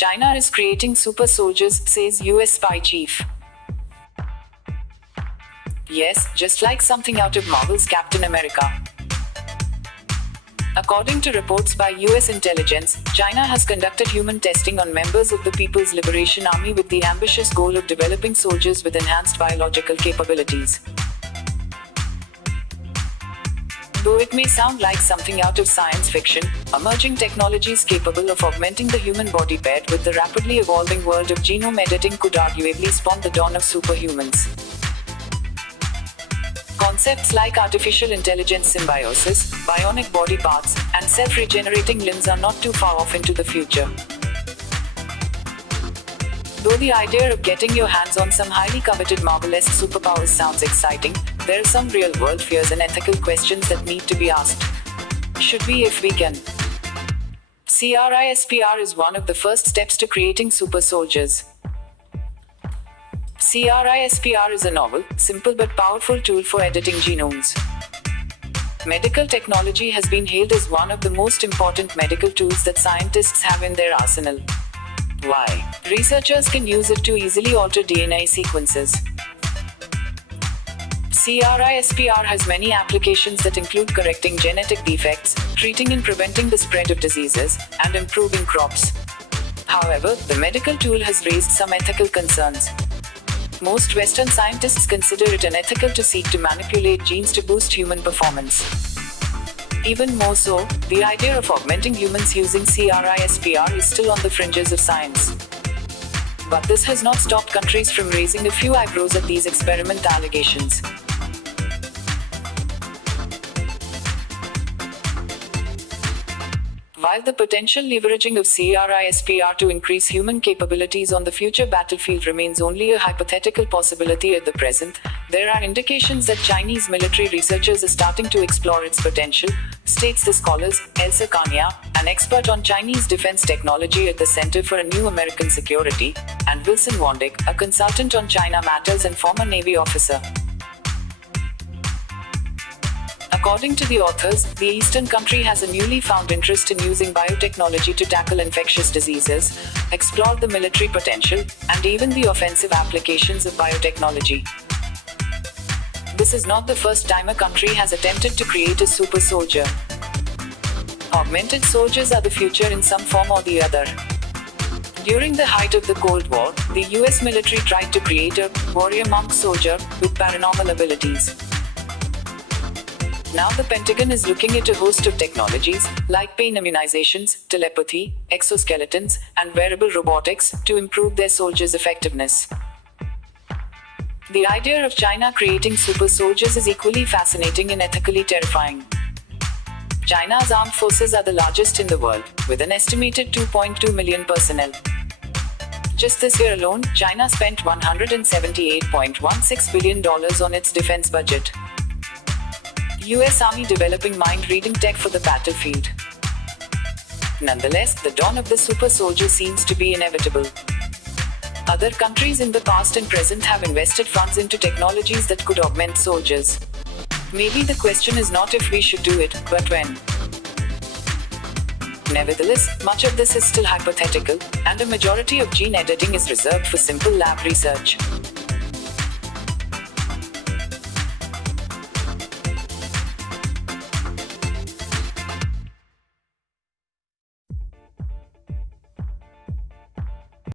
China is creating super soldiers, says US spy chief. Yes, just like something out of Marvel's Captain America. According to reports by US intelligence, China has conducted human testing on members of the People's Liberation Army with the ambitious goal of developing soldiers with enhanced biological capabilities. Though it may sound like something out of science fiction, emerging technologies capable of augmenting the human body paired with the rapidly evolving world of genome editing could arguably spawn the dawn of superhumans. Concepts like artificial intelligence symbiosis, bionic body parts, and self-regenerating limbs are not too far off into the future. Though the idea of getting your hands on some highly coveted Marvel-esque superpowers sounds exciting, there are some real-world fears and ethical questions that need to be asked. Should we if we can? CRISPR is one of the first steps to creating super soldiers. CRISPR is a novel, simple but powerful tool for editing genomes. Medical technology has been hailed as one of the most important medical tools that scientists have in their arsenal. Why? Researchers can use it to easily alter DNA sequences. CRISPR has many applications that include correcting genetic defects, treating and preventing the spread of diseases, and improving crops. However, the medical tool has raised some ethical concerns. Most Western scientists consider it unethical to seek to manipulate genes to boost human performance. Even more so, the idea of augmenting humans using CRISPR is still on the fringes of science. But this has not stopped countries from raising a few eyebrows at these experiment allegations. While the potential leveraging of CRISPR to increase human capabilities on the future battlefield remains only a hypothetical possibility at the present, there are indications that Chinese military researchers are starting to explore its potential, states the scholars, Elsa Kanya, an expert on Chinese defense technology at the Center for a New American Security, and Wilson Wondick, a consultant on China matters and former Navy officer. According to the authors, the eastern country has a newly found interest in using biotechnology to tackle infectious diseases, explore the military potential, and even the offensive applications of biotechnology. This is not the first time a country has attempted to create a super soldier. Augmented soldiers are the future in some form or the other. During the height of the Cold War, the US military tried to create a warrior monk soldier with paranormal abilities. Now the Pentagon is looking at a host of technologies, like pain immunizations, telepathy, exoskeletons, and wearable robotics, to improve their soldiers' effectiveness. The idea of China creating super soldiers is equally fascinating and ethically terrifying. China's armed forces are the largest in the world, with an estimated 2.2 million personnel. Just this year alone, China spent $178.16 billion on its defense budget. US Army developing mind-reading tech for the battlefield. Nonetheless, the dawn of the super soldier seems to be inevitable. Other countries in the past and present have invested funds into technologies that could augment soldiers. Maybe the question is not if we should do it, but when. Nevertheless, much of this is still hypothetical, and a majority of gene editing is reserved for simple lab research.